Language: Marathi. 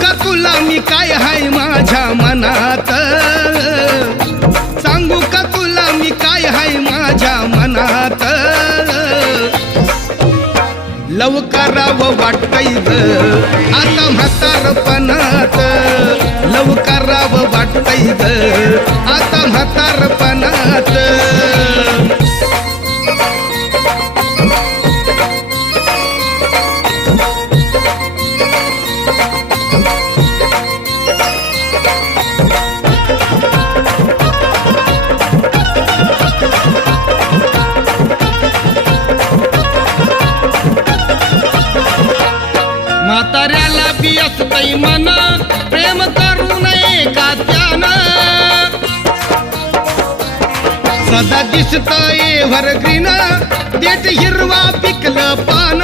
का तुला मी काय हाय माझ्या मनात, सांगू का तुला मी काय हाय माझ्या मनात. लव करावं वाटतंय ग आता म्हातारपणात, लव करावं वाटतंय ग आता म्हातारपणात. म्हाताऱ्याला बी असतंय मन प्रेम करू नये का त्यानं, सदा दिसतंय एव्हरग्रीन देठ हिरवा पिकलं पान.